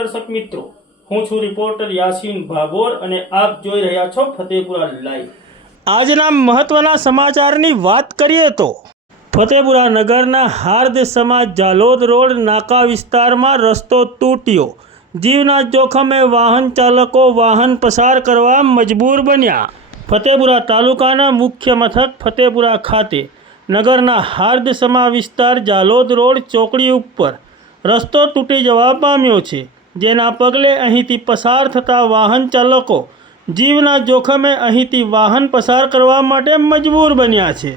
નમસ્કાર દર્शक મિત્રો, હું છું રિપોર્ટર યાસીન ભાભોર અને આપ જોઈ રહ્યા છો ફતેપુરા લાઈવ। આજના મહત્વના સમાચારની વાત કરીએ તો ફતેપુરા નગરના હાર્દ સમાજ જાલોદ રોડ નાકા વિસ્તારમાં રસ્તો તૂટ્યો, જીવના જોખમે વાહન ચાલકો વાહન પસાર કરવા મજબૂર બન્યા। ફતેપુરા તાલુકાના મુખ્ય મથક ફતેપુરા ખાતે નગરના હાર્દ સમા વિસ્તાર જાલોદ રોડ ચોકડી ઉપર રસ્તો તૂટી જવા પામ્યો છે, જેના પગલે અહીંથી પસાર થતા વાહન ચાલકો જીવના જોખમે અહીંથી વાહન પસાર કરવા માટે મજબૂર બન્યા છે।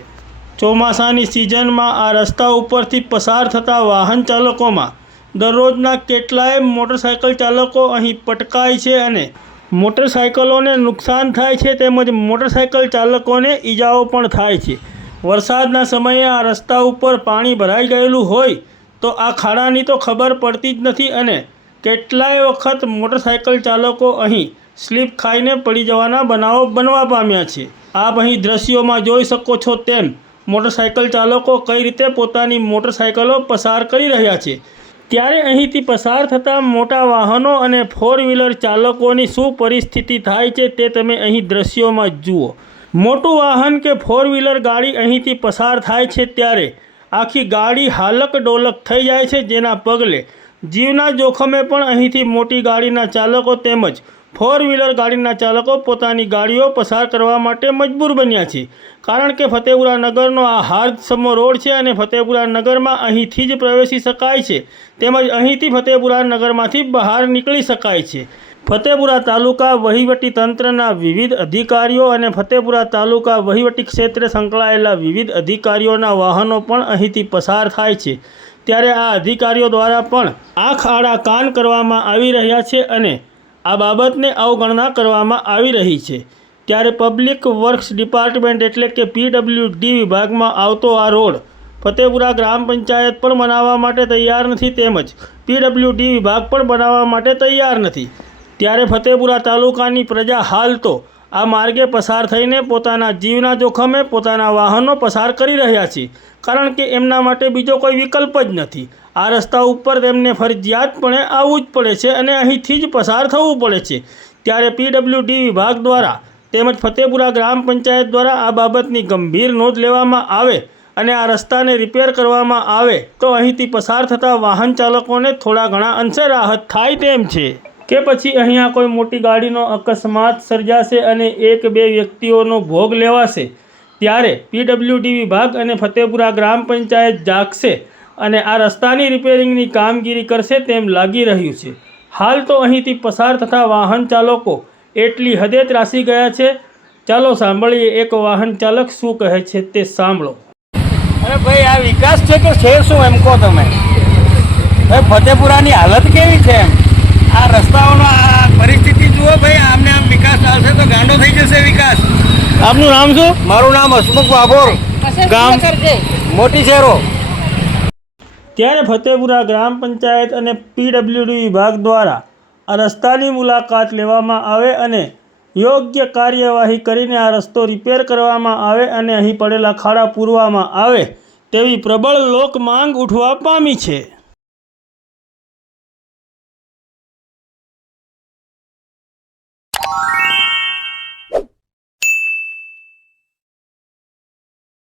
ચોમાસાની સિઝનમાં આ રસ્તા ઉપરથી પસાર થતા વાહન ચાલકોમાં દરરોજના કેટલાય મોટરસાઇકલ ચાલકો અહીં પટકાય છે અને મોટરસાઇકલોને નુકસાન થાય છે, તેમજ મોટરસાઇકલ ચાલકોને ઈજાઓ પણ થાય છે। વરસાદના સમયે આ રસ્તા ઉપર પાણી ભરાઈ ગયેલું હોય તો આ ખાડાની તો ખબર પડતી જ નથી અને કેટલાય વખત મોટરસાઇકલ ચાલકો અહીં સ્લીપ ખાઈને પડી જવાના બનાવો બનવા પામ્યા છે। આપ અહીં દ્રશ્યોમાં જોઈ શકો છો તેમ મોટરસાઇકલ ચાલકો કઈ રીતે પોતાની મોટરસાઇકલો પસાર કરી રહ્યા છે, ત્યારે અહીંથી પસાર થતા મોટા વાહનો અને ફોર વ્હીલર ચાલકોની શું પરિસ્થિતિ થાય છે તે તમે અહીં દ્રશ્યોમાં જુઓ। મોટું વાહન કે ફોર વ્હીલર ગાડી અહીંથી પસાર થાય છે ત્યારે આખી ગાડી હાલક ડોલક થઈ જાય છે, જેના પગલે જીવના જોખમે પણ અહીંથી મોટી ગાડીના ચાલકો તેમજ ફોર વ્હીલર ગાડીના ચાલકો પોતાની ગાડીઓ પસાર કરવા માટે મજબૂર બન્યા છે। કારણ કે ફતેપુરા નગરનો આ હાર્દ સમો રોડ છે અને ફતેપુરા નગરમાં અહીંથી જ પ્રવેશી શકાય છે, તેમજ અહીંથી ફતેપુરા નગરમાંથી બહાર નીકળી શકાય છે। ફતેપુરા તાલુકા વહીવટી તંત્રના વિવિધ અધિકારીઓ અને ફતેપુરા તાલુકા વહીવટી ક્ષેત્રે સંકળાયેલા વિવિધ અધિકારીઓના વાહનો પણ અહીંથી પસાર થાય છે, ત્યારે આ અધિકારીઓ દ્વારા પણ આંખ આડા કાન કરવામાં આવી રહ્યા છે અને આ બાબતને અવગણના કરવામાં આવી રહી છે। ત્યારે પબ્લિક વર્ક્સ ડિપાર્ટમેન્ટ એટલે કે PWD વિભાગમાં આવતો આ રોડ ફતેપુરા ગ્રામ પંચાયત પણ બનાવવા માટે તૈયાર નથી, તેમજ PWD વિભાગ પણ બનાવવા માટે તૈયાર નથી। ત્યારે ફતેપુરા તાલુકાની પ્રજા હાલ તો આ માર્ગે પસાર થઈને પોતાના જીવના જોખમે પોતાના વાહનો પસાર કરી રહ્યા છે, કારણ કે એમના માટે બીજો કોઈ વિકલ્પ જ નથી। આ રસ્તા ઉપર તેમને ફરજિયાતપણે આવવું જ પડે છે અને અહીંથી જ પસાર થવું પડે છે। ત્યારે PWD વિભાગ દ્વારા તેમજ ફતેપુરા ગ્રામ પંચાયત દ્વારા આ બાબતની ગંભીર નોંધ લેવામાં આવે અને આ રસ્તાને રિપેર કરવામાં આવે તો અહીંથી પસાર થતા વાહન ચાલકોને થોડા ઘણા અંશે રાહત થાય તેમ છે, કે પછી અહીંયા કોઈ મોટી ગાડીનો અકસ્માત સર્જાશે અને એક બે વ્યક્તિઓનો ભોગ લેવાશે, ત્યારે PWD વિભાગ અને ફતેપુરા ગ્રામ પંચાયત જાગશે અને આ રસ્તાની રિપેરિંગની કામગીરી કરશે તેમ લાગી રહ્યું છે। હાલ તો અહીંથી પસાર થતા વાહન ચાલકો એટલી હદે ત્રાસી ગયા છે। ચાલો સાંભળીએ એક વાહન ચાલક શું કહે છે તે સાંભળો। અરે ભાઈ, આ વિકાસ છે કે છે શું એમ કહો તમે? ભાઈ ફતેપુરાની હાલત કેવી છે એમ? આ રસ્તાઓનો આ પરિસ્થિતિ જુઓ ભાઈ, આમને આમ વિકાસ ચાલશે તો ગાંડો થઈ જશે વિકાસ। આપનું નામ શું? મારું નામ હસમુખ ભાભોર, ગામ મોટી શેરો। ત્યારે ફતેપુરા ગ્રામ પંચાયત અને PWD વિભાગ દ્વારા આ રસ્તાની મુલાકાત લેવામાં આવે અને યોગ્ય કાર્યવાહી કરીને આ રસ્તો રિપેર કરવામાં આવે અને અહીં પડેલા ખાડા પૂરવામાં આવે તેવી પ્રબળ લોક માંગ ઉઠવા પામી છે।